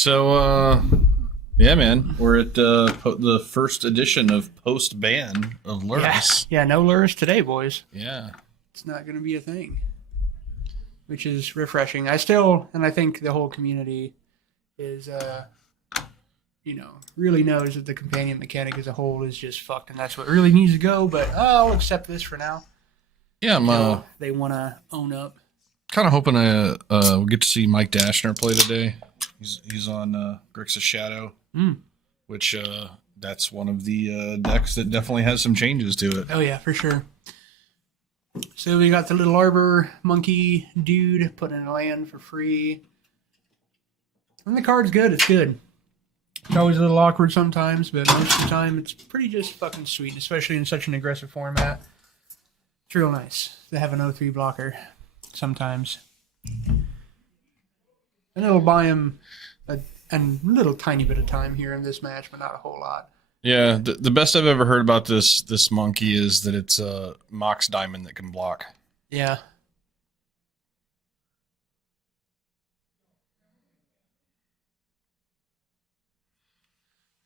So, yeah, man, we're at the first edition of post ban of Lurrus. Yeah, no lures today, boys. Yeah. It's not going to be a thing, which is refreshing. I think the whole community is, really knows that the companion mechanic as a whole is just fucked, and that's what really needs to go. But I'll accept this for now. Yeah, I'm they want to own up. kind of hoping we'll get to see Mike Dashner play today. He's on Grixis Shadow, which that's one of the decks that definitely has some changes to it. Oh yeah, for sure. So we got the little arbor monkey dude putting in a land for free. And the card's good. It's good. It's always a little awkward sometimes, but most of the time it's pretty just fucking sweet, especially in such an aggressive format. It's real nice to have an 0-3 blocker sometimes. And it'll buy him a little tiny bit of time here in this match, but not a whole lot. Yeah, the best I've ever heard about this monkey is that it's a Mox Diamond that can block. Yeah.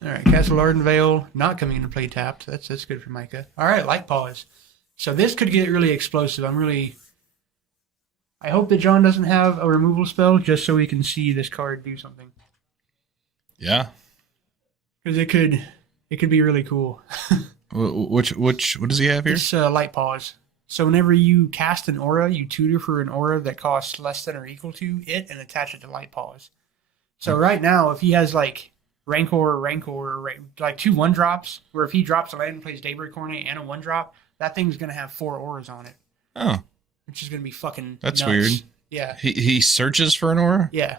All right, Castle Ardenvale not coming into play tapped. That's good for Micah. All right, Light Paws. So this could get really explosive. I hope that John doesn't have a removal spell just so we can see this card do something. Yeah. Because it could be really cool. What does he have here? It's Light Paws. So whenever you cast an aura, you tutor for an aura that costs less than or equal to it and attach it to Light Paws. So right now, if he has like Rancor, like 2 1-drops, where if he drops a land and plays Daybreak Cornet and a 1-drop, that thing's going to have 4 auras on it. Oh. Which is going to be fucking That's nuts. weird. Yeah. He searches for an aura? Yeah.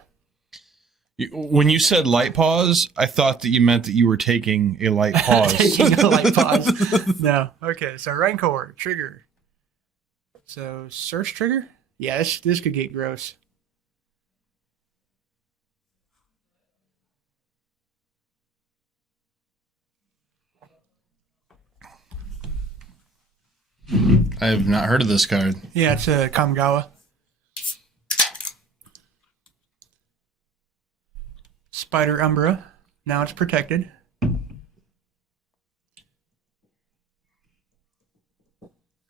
When you said light pause, I thought that you meant that you were taking a light pause. Taking a light pause. No. Okay, so Rancor, trigger. So search trigger? Yeah, this could get gross. I have not heard of this card. Yeah, it's a Kamigawa. Spider Umbra. Now it's protected.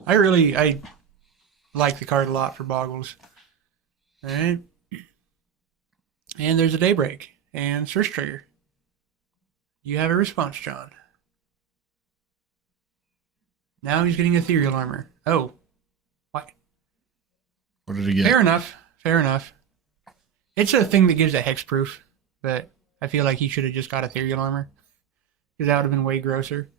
I like the card a lot for Boggles. All right. And there's a Daybreak. And search trigger. You have a response, John. Now he's getting Ethereal Armor. Oh. What? What did he get? Fair enough. It's a thing that gives a hexproof, but I feel like he should have just got Ethereal Armor. Because that would have been way grosser.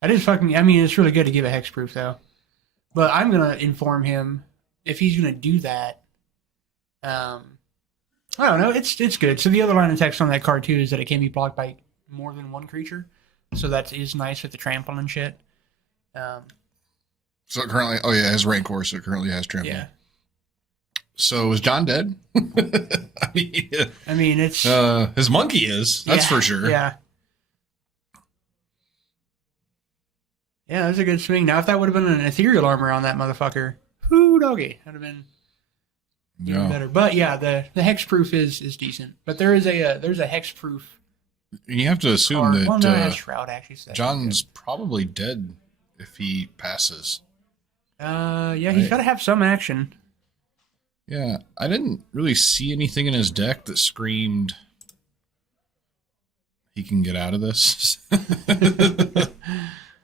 It's really good to give a hexproof, though. But I'm going to inform him if he's going to do that. I don't know. It's good. So the other line of text on that card, too, is that it can be blocked by more than one creature. So that is nice with the trample and shit. So currently, it has Rancor, so it currently has trample. Yeah. So is John dead? It's his monkey is. That's for sure. Yeah. Yeah, that's a good swing. Now, if that would have been an Ethereal Armor on that motherfucker, whoo doggy, that'd have been better. But yeah, the hexproof is decent. But there's a hexproof. You have to assume card. that Well, no, it has Shroud actually. So John's probably dead if he passes. Yeah, he's got to have some action. Yeah, I didn't really see anything in his deck that screamed he can get out of this. You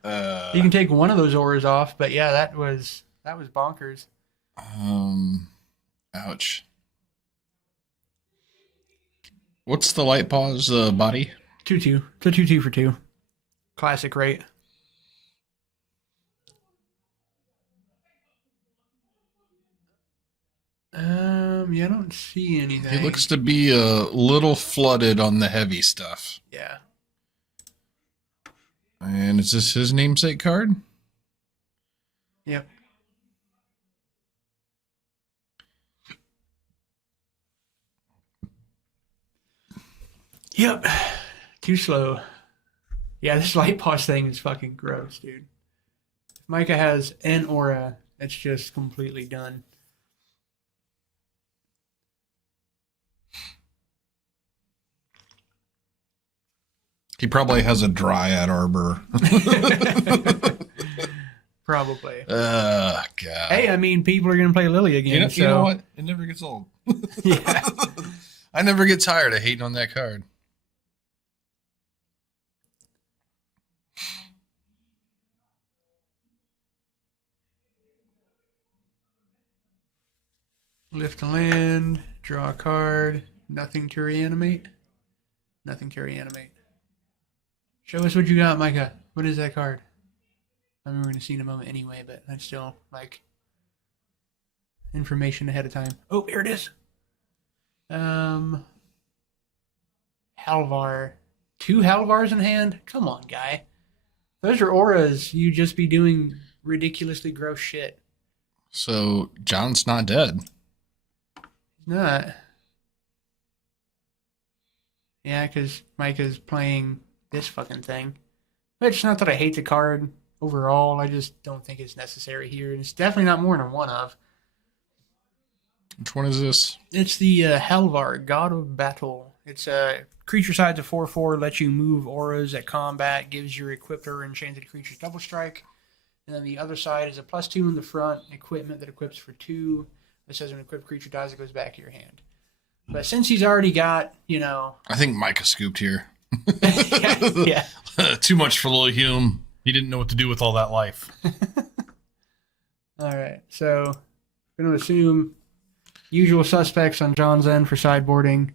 can take one of those auras off, but yeah, that was bonkers. Ouch. What's the light pause body? 2/2. It's a 2/2 for 2. Classic rate. I don't see anything. He looks to be a little flooded on the heavy stuff. Yeah. And is this his namesake card? Yep. Yep. Too slow. Yeah, this light pause thing is fucking gross, dude. If Micah has an aura, it's just completely done. He probably has a Dryad Arbor. Probably. God. Hey, I mean, people are going to play Lily again. You know what? It never gets old. Yeah. I never get tired of hating on that card. Lift a land, draw a card, nothing to reanimate. Nothing to reanimate. Show us what you got, Micah. What is that card? I mean, we're going to see in a moment anyway, but I'd still like information ahead of time. Oh, here it is. Halvar. 2 Halvars in hand? Come on, guy. Those are auras. You just be doing ridiculously gross shit. So, John's not dead. He's not. Yeah, because Micah's playing this fucking thing. It's not that I hate the card overall. I just don't think it's necessary here. And it's definitely not more than one of. Which one is this? It's the Halvar, God of Battle. It's a creature size of 4/4, lets you move auras at combat, gives your equipped or enchanted creatures double strike. And then the other side is a +2 in the front, equipment that equips for 2. It says when an equipped creature dies, it goes back to your hand. But since he's already got, I think Micah scooped here. yeah. Too much for little Hume. He didn't know what to do with all that life. All right, so I'm going to assume usual suspects on John's end for sideboarding.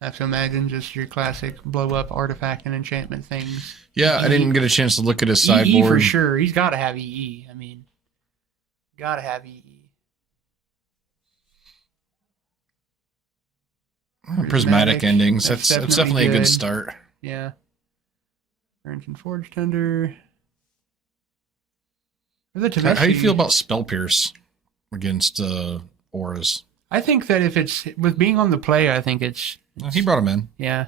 I have to imagine just your classic blow-up artifact and enchantment things. Yeah, I didn't get a chance to look at his sideboard. EE for sure. He's got to have EE. I mean, got to have EE. Prismatic endings. That's definitely a good start. Yeah. French and Forge Tender. How do you feel about Spell Pierce against auras? I think that if it's with being on the play, I think it's he brought him in. Yeah.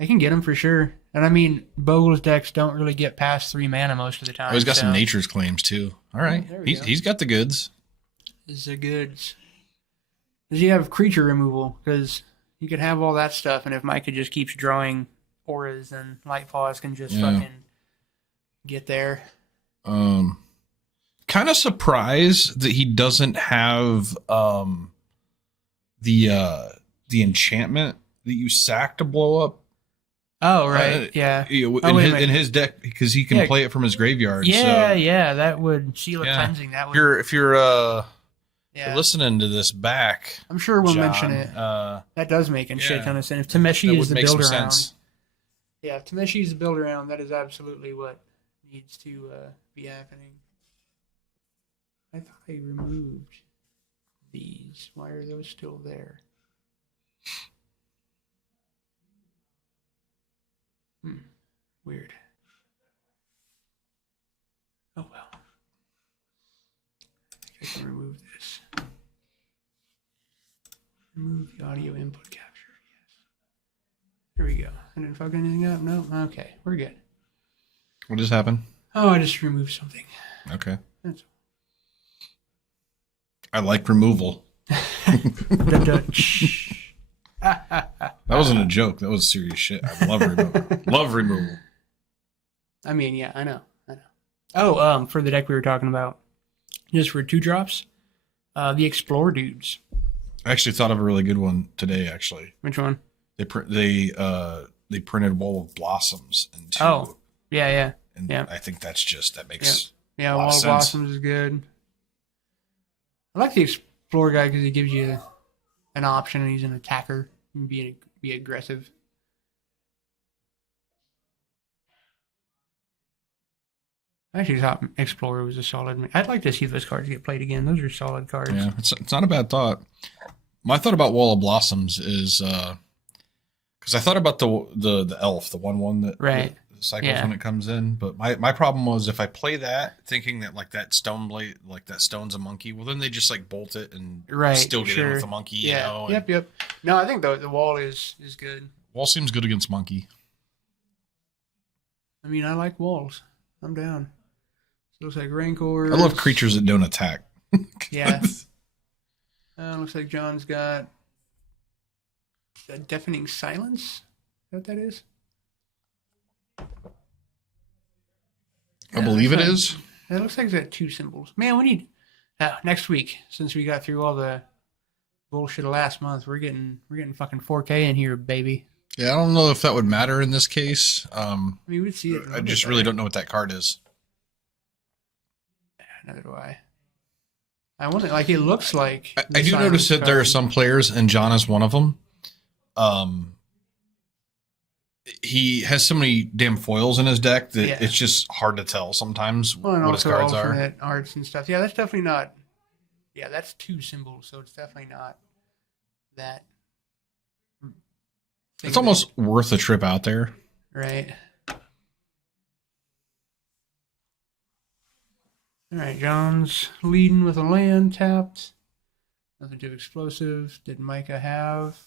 I can get him for sure. And I mean, Bogles decks don't really get past 3 mana most of the time. Oh, he's got some Nature's Claims too. All right. He's got the goods. The goods. Does he have creature removal? Because you could have all that stuff, and if Micah just keeps drawing auras, then Lightpaws can just fucking get there. Kind of surprised that he doesn't have the enchantment that you sack to blow up. Oh, right. Yeah. In his deck, because he can play it from his graveyard. Yeah, so. yeah. That would seal a cleansing. That would. If you're listening to this back, I'm sure we'll John, mention it. That does make a shit ton of sense. If Tameshi is the build around. Yeah, if Tameshi is the build around, that is absolutely what needs to be happening. I thought I removed these. Why are those still there? Weird. Oh well. I can remove this. Remove the audio input capture. Yes. There we go. I didn't fuck anything up. No. Okay, we're good. What just happened? Oh, I just removed something. Okay. That's... I like removal. That wasn't a joke. That was serious shit. I love removal. Love removal. I mean, yeah, I know. Oh, for the deck we were talking about, just for 2 drops, the Explore dudes. I actually thought of a really good one today. Actually, which one? They printed Wall of Blossoms into. Oh, yeah. And I think that makes Wall of Blossoms is good. I like the Explore guy because he gives you an option, and he's an attacker. You can be aggressive. I actually thought Explorer was a solid. I'd like to see those cards get played again. Those are solid cards. Yeah, it's not a bad thought. My thought about Wall of Blossoms is because I thought about the elf, the 1/1 that cycles when it comes in. But my problem was if I play that thinking that that stone blade, that stone's a monkey, well then they just bolt it and still get in with the monkey. Yeah. You know, Yep. No, I think the wall is good. Wall seems good against monkey. I mean, I like walls. I'm down. So it looks like Rancor. I love creatures that don't attack. Yeah. Looks like John's got a deafening silence. Is that what that is? I believe it is. It looks like it's got 2 symbols. Man, we need next week, since we got through all the bullshit of last month, we're getting fucking 4K in here, baby. Yeah, I don't know if that would matter in this case. I mean, we'd see it. I just really don't know what that card is. Neither do I. I wonder, like, it looks like. I do notice that there are some players, and John is one of them. He has so many damn foils in his deck that it's just hard to tell sometimes what his cards are. Arts and stuff. Yeah, that's definitely not. Yeah, that's 2 symbols, so it's definitely not that. It's almost worth a trip out there. Right. All right, John's leading with a land tapped. Nothing too explosive. Did Micah have?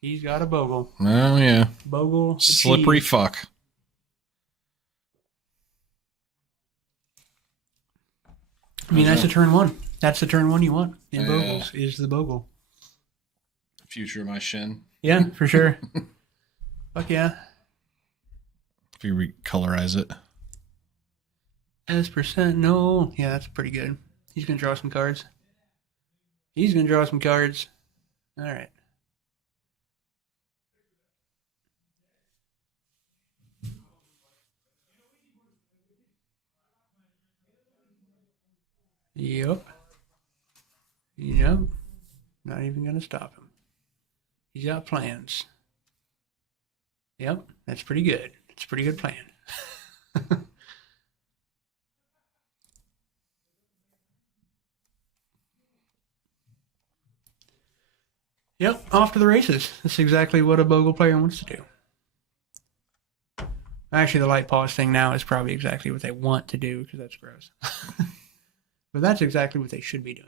He's got a Bogle. Oh, yeah. Bogle. Slippery fuck. I mean, that's the turn 1. That's the turn 1 you want in Bogles, is the Bogle. Future of my shin. Yeah, for sure. Fuck yeah. If you recolorize it. S%, no. Yeah, that's pretty good. He's going to draw some cards. All right. Yep. Not even going to stop him. He's got plans. Yep, that's pretty good. It's a pretty good plan. Yep, off to the races. That's exactly what a Bogle player wants to do. Actually, the light pause thing now is probably exactly what they want to do, because that's gross. But that's exactly what they should be doing.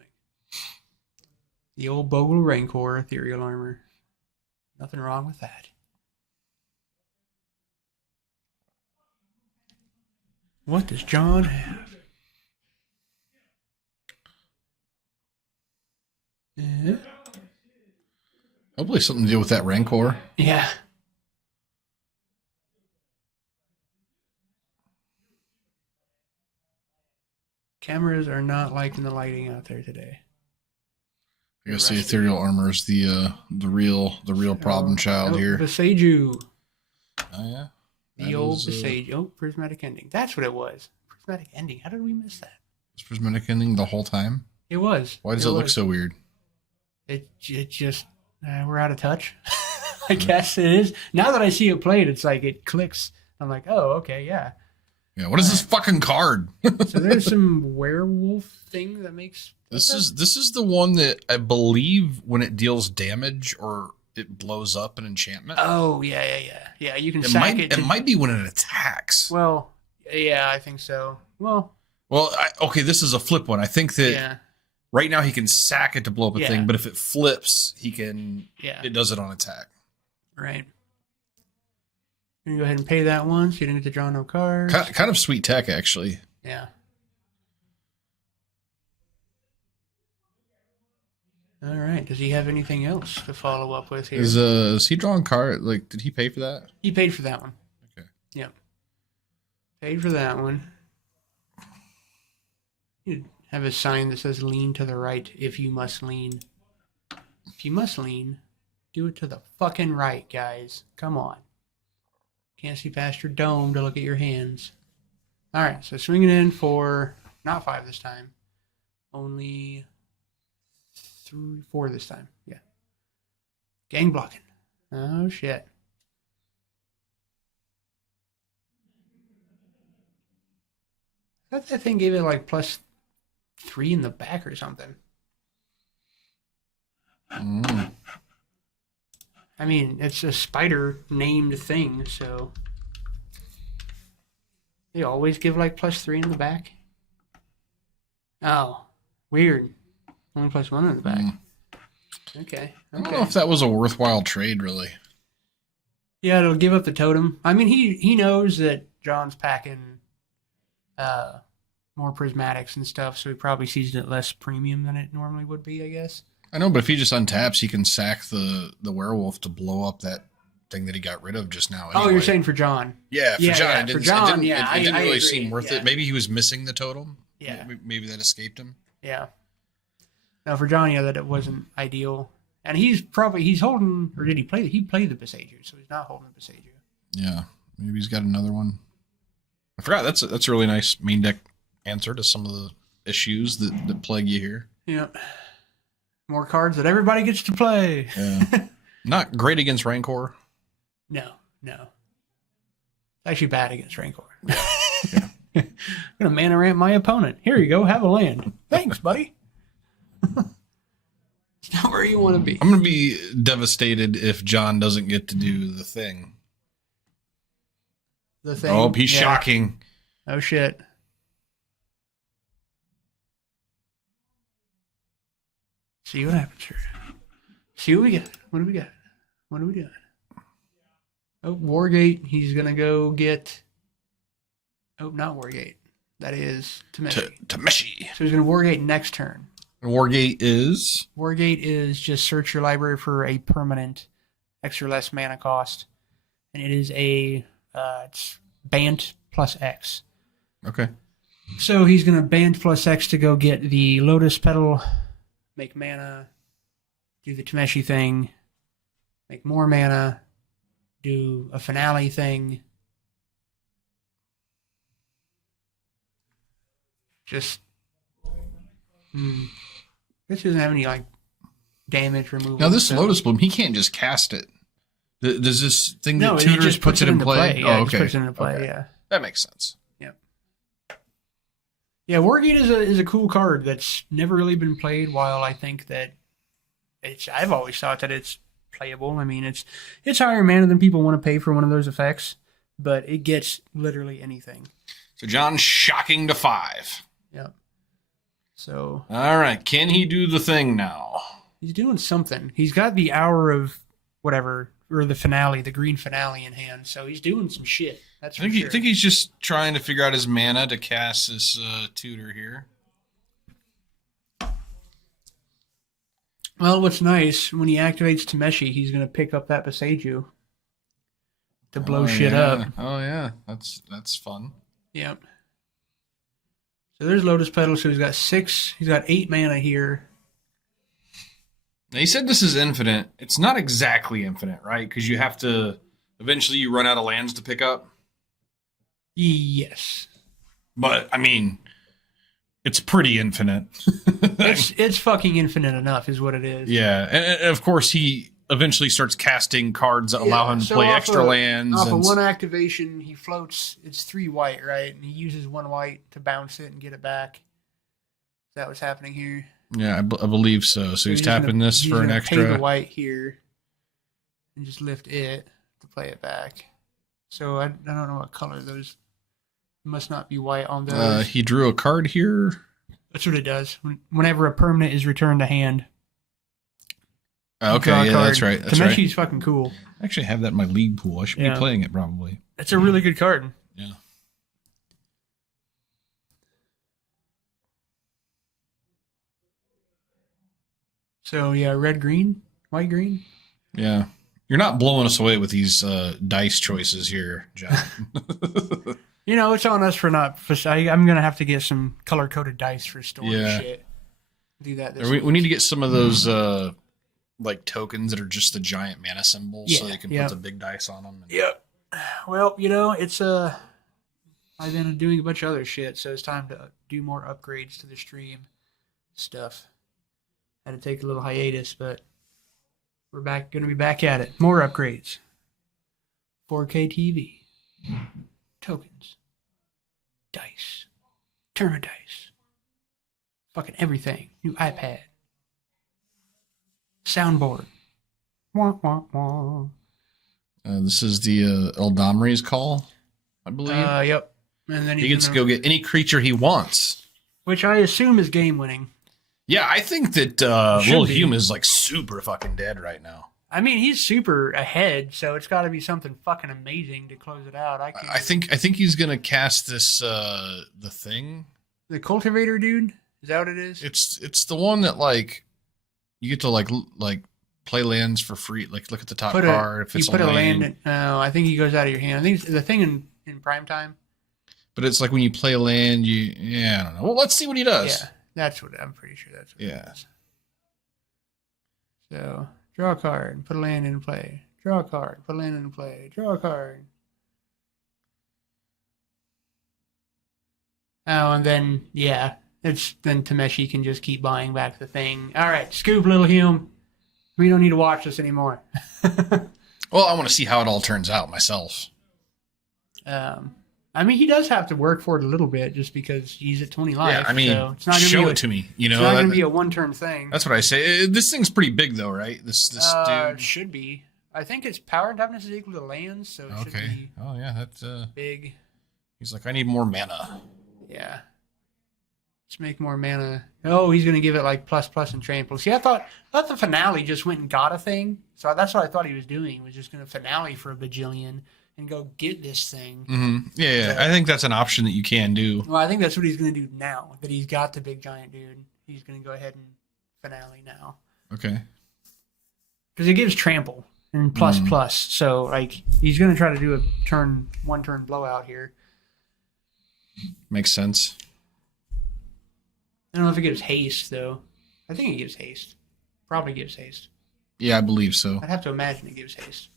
The old Bogle Rancor Ethereal Armor. Nothing wrong with that. What does John have? Hopefully something to do with that Rancor. Yeah. Cameras are not liking the lighting out there today. I guess the ethereal armor is the real problem child here. Beseiju. Oh yeah. The old Beseiju. Oh, prismatic ending. That's what it was. Prismatic ending. How did we miss that? Was prismatic ending the whole time? It was. Why does it look so weird? It just we're out of touch. I guess it is. Now that I see it played, it's like it clicks. I'm like, oh, okay, yeah. Yeah, what is this fucking card? So there's some werewolf thing that makes... This is the one that I believe when it deals damage or it blows up an enchantment. Oh, yeah. Yeah, you can sack it. It might be when it attacks. Well, yeah, I think so. Well, okay, this is a flip one. I think that right now he can sack it to blow up a thing, but if it flips, he can... Yeah. It does it on attack. Right. You can go ahead and pay that one so you didn't get to draw no cards. Kind of sweet tech, actually. Yeah. All right. Does he have anything else to follow up with here? Is he drawing card? Like, did he pay for that? He paid for that one. Okay. Yep. Paid for that one. You'd have a sign that says lean to the right if you must lean. If you must lean, do it to the fucking right, guys. Come on. Can't see past your dome to look at your hands. All right, so swinging in for not 5 this time, only 4 this time. Yeah. Gang blocking. Oh shit. I thought that thing gave it like +3 in the back or something. I mean, it's a spider named thing, so they always give like +3 in the back. Oh, weird. Only +1 in the back. Okay. I don't know if that was a worthwhile trade, really. Yeah, it'll give up the totem. I mean, he knows that John's packing more more prismatics and stuff, so he probably sees it less premium than it normally would be, I guess. I know, but if he just untaps, he can sack the werewolf to blow up that thing that he got rid of just now. Anyway. Oh, you're saying for John? Yeah, for John. For John, it didn't really agree. seem worth it. Maybe he was missing the totem. Yeah. Maybe that escaped him. Yeah. No, for John, that it wasn't ideal. And he's holding, or did he play? He played the Besieger, so he's not holding the Besieger. Yeah, maybe he's got another one. I forgot. That's a really nice main deck answer to some of the issues that plague you here. Yep. More cards that everybody gets to play. Yeah. Not great against Rancor. No. Actually bad against Rancor. Yeah. I'm going to mana ramp my opponent. Here you go. Have a land. Thanks, buddy. It's not where you want to be. I'm going to be devastated if John doesn't get to do the thing. The thing? Oh, he's shocking. Oh, shit. See what happens here. See what we got. What do we got? What are we doing? Oh, Wargate. He's going to go get... Oh, not Wargate. That is Tameshi. Tameshi. So he's going to Wargate next turn. Wargate is? Wargate is just search your library for a permanent X or less mana cost. And it is it's Bant plus X. Okay. So he's going to Bant plus X to go get the Lotus Petal, make mana, do the Tameshi thing, make more mana, do a finale thing. Just... This doesn't have any damage removal. Now this Lotus Bloom, he can't just cast it. Does this thing that he tutors just puts it in play? Yeah, oh, okay. Puts it into play. Okay. Yeah, that makes sense. Yep. Yeah, Wargate is a cool card that's never really been played. While I think that I've always thought that it's playable. I mean, it's higher mana than people want to pay for one of those effects, but it gets literally anything. So John's shocking to 5. Yep. So. All right, can he do the thing now? He's doing something. He's got the Hour of whatever, or the finale, the green finale in hand. So he's doing some shit. That's for sure. I think he's just trying to figure out his mana to cast this tutor here. Well, what's nice, when he activates Tameshi, he's going to pick up that Besieger to blow shit up. Oh, yeah. That's fun. Yep. So there's Lotus Petal. So he's got 6. He's got 8 mana here. Now, he said this is infinite. It's not exactly infinite, right? Because you have to... Eventually, you run out of lands to pick up. Yes. But, I mean... It's pretty infinite. It's fucking infinite enough, is what it is. Yeah, and of course he eventually starts casting cards that allow him to play extra lands. Off of one activation, he floats. It's 3 white, right? And he uses 1 white to bounce it and get it back. Is that what's happening here? Yeah, I believe so. So he's tapping this for an extra. Pay the white here, and just lift it to play it back. So I don't know what color those. Must not be white on those. He drew a card here. That's what it does. Whenever a permanent is returned to hand. Okay, yeah, that's right. Tameshi's fucking cool. I actually have that in my league pool. I should be playing it probably. It's a really good card. Yeah. So, yeah, red, green, white, green. Yeah. You're not blowing us away with these dice choices here, John. You know, it's on us for not... I'm going to have to get some color-coded dice for storing shit. Do that this week. We need to get some of those tokens that are just the giant mana symbols so they can put the big dice on them. Yep. Well, you know, it's... I've been doing a bunch of other shit, so it's time to do more upgrades to the stream stuff. Had to take a little hiatus, but we're going to be back at it. More upgrades. 4K TV. Tokens, dice, tournament dice, fucking everything. New iPad, soundboard. Wah, wah, wah. This is the Eldamri's call, I believe. Yep. And then he gets to go get any creature he wants, which I assume is game winning. Yeah, I think that Little Hume is super fucking dead right now. I mean, he's super ahead, so it's got to be something fucking amazing to close it out. I think he's gonna cast this the thing. The cultivator dude? Is that what it is? It's the one that like you get to like play lands for free. Like look at the top card. If it's you put a land. No, I think he goes out of your hand. I think it's the thing in prime time. But it's like when you play a land, I don't know. Well, let's see what he does. Yeah, that's what I'm pretty sure that's what it is. So draw a card, put a land in play. Draw a card, put a land in play. Draw a card. Oh, and then then Tameshi can just keep buying back the thing. All right, scoop, little Hume. We don't need to watch this anymore. Well, I want to see how it all turns out myself. I mean, he does have to work for it a little bit just because he's at 20 life. Yeah, I mean, so it's not gonna show it to me. You know, it's not going to be a one-turn thing. That's what I say. This thing's pretty big, though, right? This dude should be. I think its power and toughness is equal to lands, so it should be. Oh yeah, that's big. He's like, I need more mana. Yeah. Let's make more mana. Oh, he's going to give it like plus and trample. See, I thought the finale just went and got a thing. So that's what I thought he was doing. He was just going to finale for a bajillion and go get this thing. Mm-hmm. Yeah. I think that's an option that you can do. Well, I think that's what he's going to do now that he's got the big giant dude. He's going to go ahead and finale now. Okay. Because it gives trample and plus. So like he's going to try to do a one turn blowout here. Makes sense. I don't know if it gives haste, though. I think it gives haste. Probably gives haste. Yeah, I believe so. I'd have to imagine it gives haste.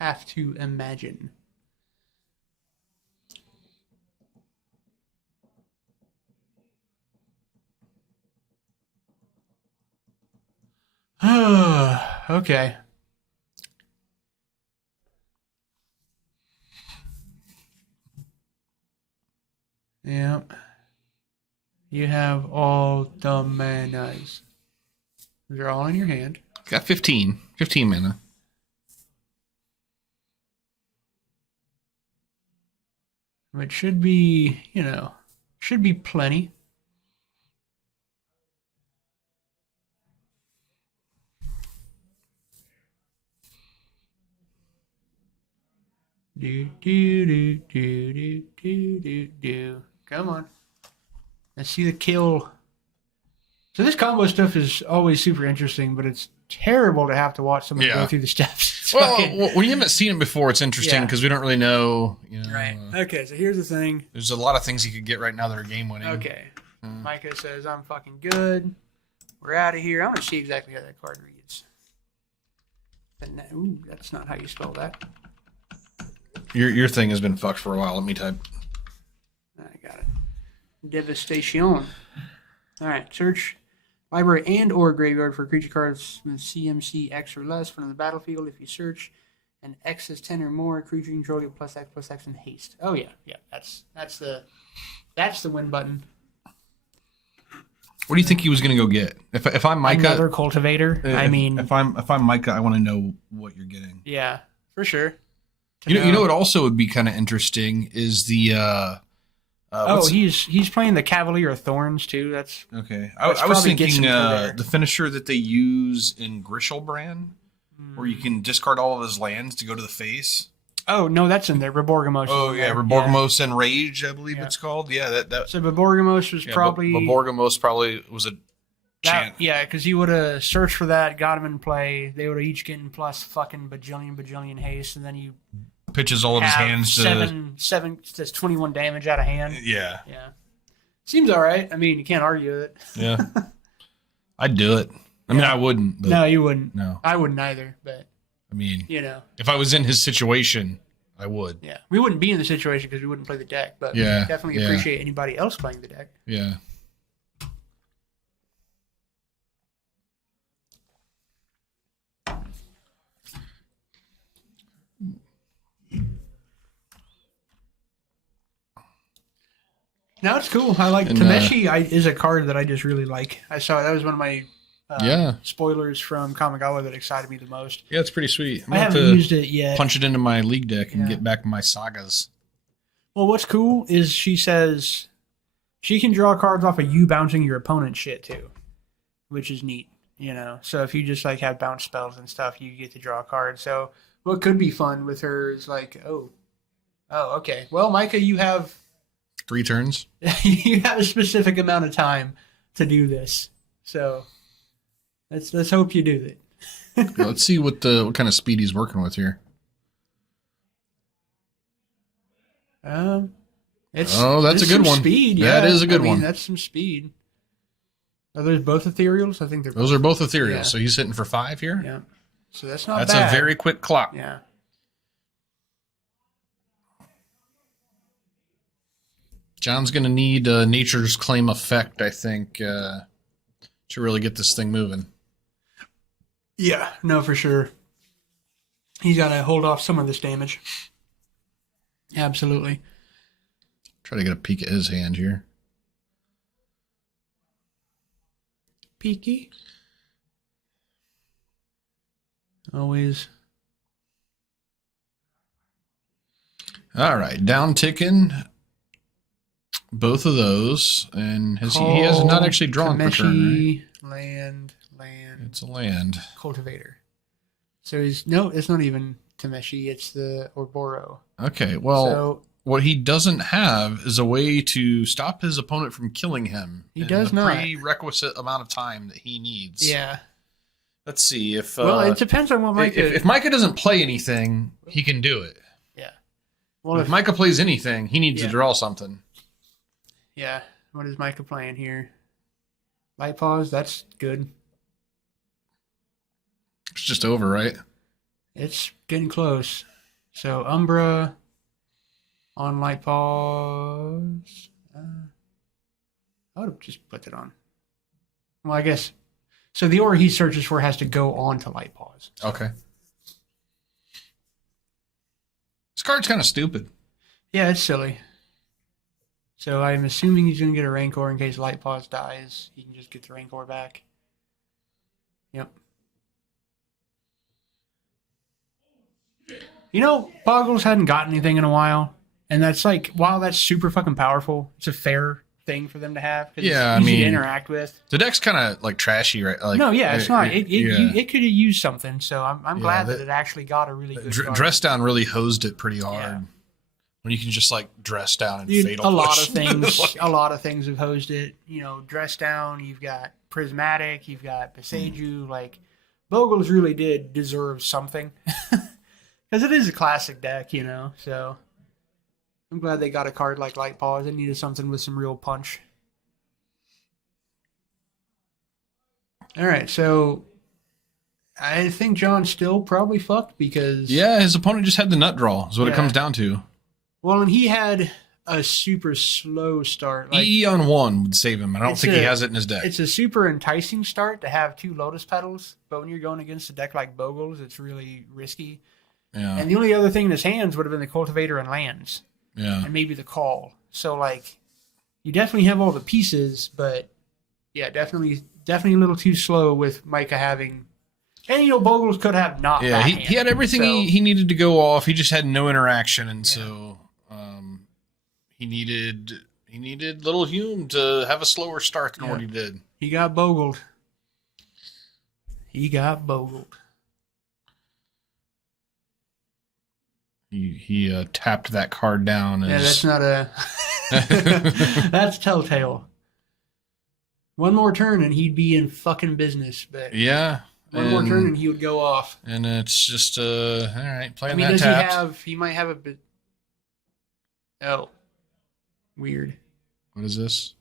Have to imagine. Okay. Yep. You have all the manas. They're all in your hand. Got 15. 15 mana. Which should be, should be plenty. Do. Come on. Let's see the kill. So this combo stuff is always super interesting, but it's terrible to have to watch someone go through the steps. Well, when you haven't seen it before, it's interesting because we don't really know. Right. Okay, so here's the thing. There's a lot of things you could get right now that are game winning. Okay. Micah says, I'm fucking good. We're out of here. I want to see exactly how that card reads. Ooh, that's not how you spell that. Your thing has been fucked for a while. Let me type. I got it. Devastation. All right. Search library and or graveyard for creature cards with CMC X or less from the battlefield. If you search and X is 10 or more, creature you control get plus X and haste. Oh yeah. That's the win button. What do you think he was going to go get? If I'm Micah, another cultivator. If I'm Micah, I want to know what you're getting. Yeah, for sure. You know what also would be kind of interesting is the he's playing the Cavalier of Thorns too. That's okay. I was thinking the finisher that they use in Grishelbrand, where you can discard all of his lands to go to the face. Oh no, that's in there. Reborgamos. Oh yeah, Reborgamos and Rage, I believe it's called. Yeah, that. So Reborgamos was probably Reborgamos probably was a chant. Yeah, because you would have searched for that, got him in play. They would have each getting plus fucking bajillion haste, and then you pitches all of his hands to seven. That's 21 damage out of hand. Yeah. Seems all right. I mean, you can't argue it. Yeah. I'd do it. I mean, I wouldn't. But no, you wouldn't. No, I wouldn't either. But I mean, if I was in his situation, I would. Yeah, we wouldn't be in the situation because we wouldn't play the deck. But we definitely appreciate anybody else playing the deck. Yeah. No, it's cool. I like Tameshi. Is a card that I just really like. I saw that was one of my spoilers from Kamigawa that excited me the most. Yeah, it's pretty sweet. I haven't used it yet. Punch it into my league deck and get back my sagas. Well, what's cool is she says she can draw cards off of you bouncing your opponent's shit too, which is neat. So if you just like have bounce spells and stuff, you get to draw a card. So what could be fun with her is like, okay. Well, Micah, you have 3 turns. You have a specific amount of time to do this. So let's hope you do it. Let's see what kind of speed he's working with here. That's a good one. Speed, yeah. That is a good one. That's some speed. Are those both ethereals? I think those are both ethereals. Yeah. So he's hitting for 5 here. Yeah. So that's not bad. That's a very quick clock. Yeah. John's going to need Nature's Claim effect, I think, to really get this thing moving. Yeah, no, for sure. He's got to hold off some of this damage. Absolutely. Try to get a peek at his hand here. Peeky. Always. All right, down ticking. Both of those, and he has not actually drawn for turn, right? Land. It's a land. Cultivator. So it's not even Tameshi, it's the Orboro. Okay, well, what he doesn't have is a way to stop his opponent from killing him. He does not. Prerequisite amount of time that he needs. Yeah. Let's see if. Well, it depends on what Micah. If Micah doesn't play anything, he can do it. Yeah. Well, if Micah plays anything, he needs to draw something. Yeah. What is Micah playing here? Light pause. That's good. It's just over, right? It's getting close. So Umbra on light pause. I would have just put it on. Well, I guess. So the aura he searches for has to go on to light pause. Okay. This card's kind of stupid. Yeah, it's silly. So I'm assuming he's going to get a Rancor in case light pause dies. He can just get the Rancor back. Yep. You know, Boggles hadn't got anything in a while. And that's like, while that's super fucking powerful, it's a fair thing for them to have. Yeah, it's easy to interact with. The deck's kind of like trashy, right? Like, no, yeah, it's not. It could have used something. So I'm glad that it actually got a really good Dress Down really hosed it pretty hard. Yeah. When you can just like dress down and fatal a lot of things. A lot of things have hosed it. You know, Dress Down. You've got Prismatic. You've got Beseiju. Like Boggles really did deserve something because it is a classic deck. You know, so I'm glad they got a card like Light Pause. They needed something with some real punch. All right, so I think John's still probably fucked because his opponent just had the nut draw. Is what it comes down to. Well, and he had a super slow start. Like, EE on 1 would save him. I don't think he has it in his deck. It's a super enticing start to have 2 Lotus Petals, but when you're going against a deck like Boggles, it's really risky. Yeah. And the only other thing in his hands would have been the Cultivator and lands. Yeah. And maybe the Call. So, like, you definitely have all the pieces, but, yeah, definitely a little too slow with Micah having... And, you know, Boggles could have not. Yeah, he had everything he needed to go off. He just had no interaction, and so... He needed Little Hume to have a slower start than what he did. He got Boggled. He tapped that card down. That's not a... That's telltale. One more turn and he'd be in fucking business. But one more turn and he would go off. And it's just, all right, playing that tapped. He might have a bit... Oh. Weird. What is this?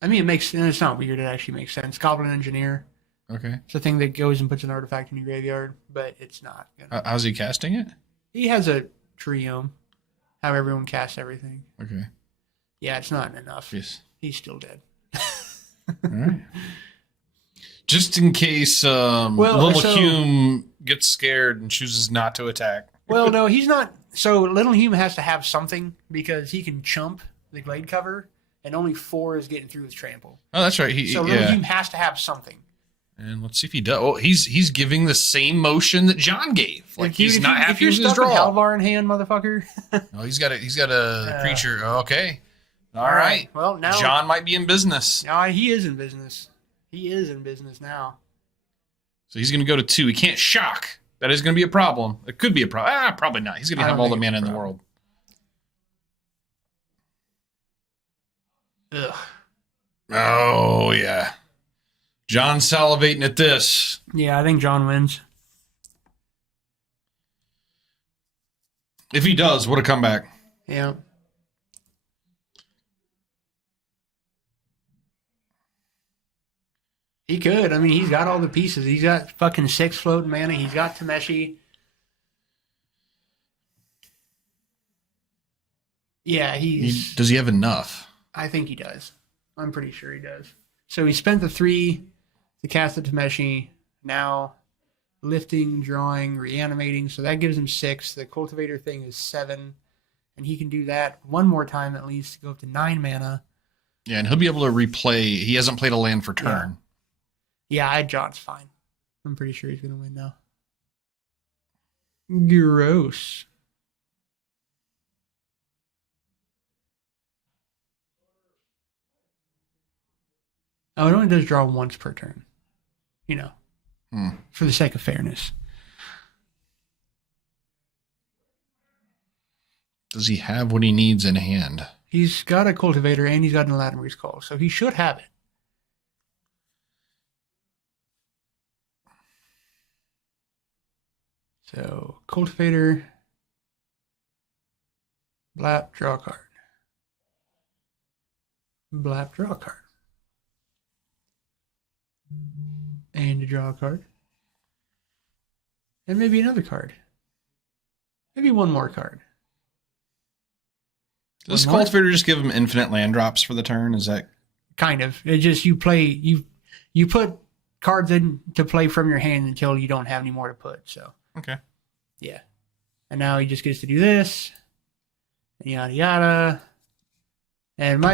I mean, it's not weird. It actually makes sense. Goblin Engineer. Okay. It's a thing that goes and puts an artifact in your graveyard, but it's not. How's he casting it? He has a triome. How everyone casts everything. Okay. Yeah, it's not enough. Yes. He's still dead. All right. Just in case Little Hume gets scared and chooses not to attack. Well, no, he's not. So Little Hume has to have something because he can chump the Glade Cover, and only 4 is getting through his Trample. Oh, that's right. So Little Hume has to have something. And let's see if he does. Oh, he's giving the same motion that John gave. Like he's not happy with his draw. If you're stuck with Halvar in hand, motherfucker. Oh, he's got a creature. Okay. All right. Well, now John might be in business. He is in business. He is in business now. So he's going to go to 2. He can't shock. That is going to be a problem. It could be a problem. Probably not. He's going to have all the mana in the world. Ugh. Oh, yeah. John's salivating at this. Yeah, I think John wins. If he does, what a comeback. Yeah. He could. I mean, he's got all the pieces. He's got fucking 6 floating mana. He's got Tameshi. Yeah, Does he have enough? I think he does. I'm pretty sure he does. So he spent the 3 to cast the Tameshi. Now lifting, drawing, reanimating. So that gives him 6. The cultivator thing is 7. And he can do that one more time at least to go up to 9 mana. Yeah, and he'll be able to replay. He hasn't played a land for turn. Yeah, John's fine. I'm pretty sure he's going to win now. Gross. Oh, it only does draw once per turn. You know, for the sake of fairness. Does he have what he needs in hand? He's got a cultivator and he's got an Latimer's Call, so he should have it. So, cultivator, blap, draw a card. Blap, draw a card. And to draw a card. And maybe another card. Maybe one more card. Does cultivator just give him infinite land drops for the turn? Is that kind of? It just you put cards in to play from your hand until you don't have any more to put. So okay, yeah. And now he just gets to do this, and yada yada. And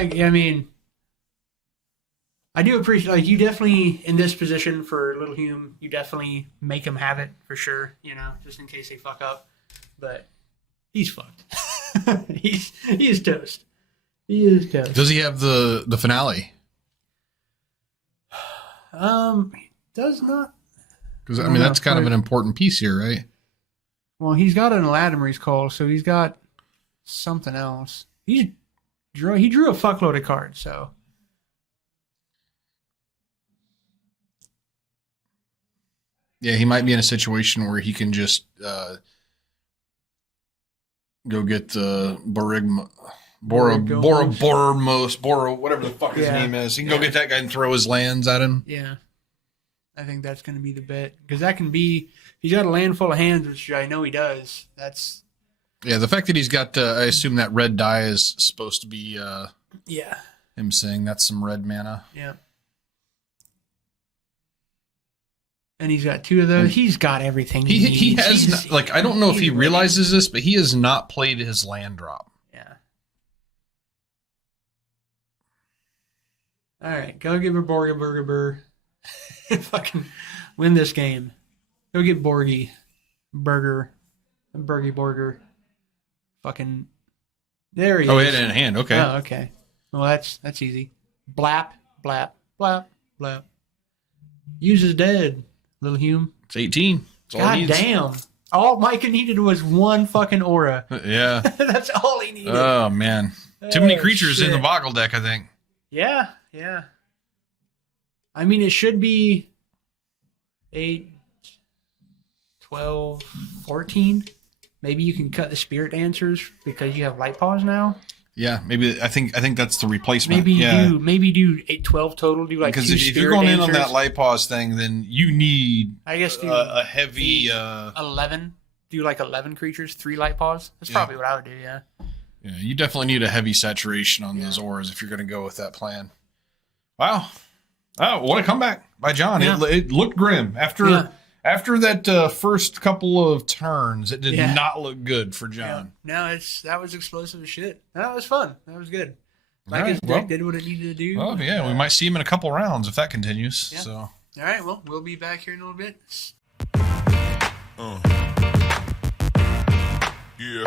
I do appreciate, like, you definitely, in this position for Little Hume, you definitely make him have it for sure, you know, just in case they fuck up. But he's fucked. He is toast. He is toast. Does he have the finale? He does not. Because, I mean, that's kind of an important piece here, right? Well, he's got an Latimer's Call, so he's got something else. He drew a fuckload of cards, so. Yeah, he might be in a situation where he can just go get the Boromos, whatever the fuck his name is. He can go get that guy and throw his lands at him. Yeah. I think that's going to be the bet. Because that can be, he's got a land full of hands, which I know he does. That's. Yeah, the fact that he's got, I assume that red die is supposed to be him saying that's some red mana. Yeah. And he's got 2 of those. He's got everything he has not, like, I don't know if he realizes this, but he has not played his land drop. Yeah. All right, go get Borga fucking win this game. Go get Borgy Burger. Fucking there he is. Oh, he had it in hand. Okay. Oh, okay. Well, that's easy. Blap, blap, blap, blap. Use is dead. Little Hume. It's 18. God damn. All Micah needed was one fucking aura. Yeah. That's all he needed. Oh, man. Too many creatures in the Boggle deck, I think. Yeah. I mean, it should be 8, 12, 14. Maybe you can cut the Spirit Dancers because you have Light Paws now. Yeah, maybe I think that's the replacement. Maybe do 8, 12 total. Do like, because if you're going in on that Light Paws thing, then you need, I guess, a heavy 11. Do like 11 creatures, 3 Light Paws. That's probably what I would do. Yeah. Yeah, you definitely need a heavy saturation on those auras if you're going to go with that plan. Wow. Oh, what a comeback by John! Yeah. It looked grim after that first couple of turns. It did not look good for John. No, that was explosive as shit. That was fun. That was good. His deck did what it needed to do. Oh yeah, we might see him in a couple rounds if that continues. Yeah. So all right, well, we'll be back here in a little bit. Yeah.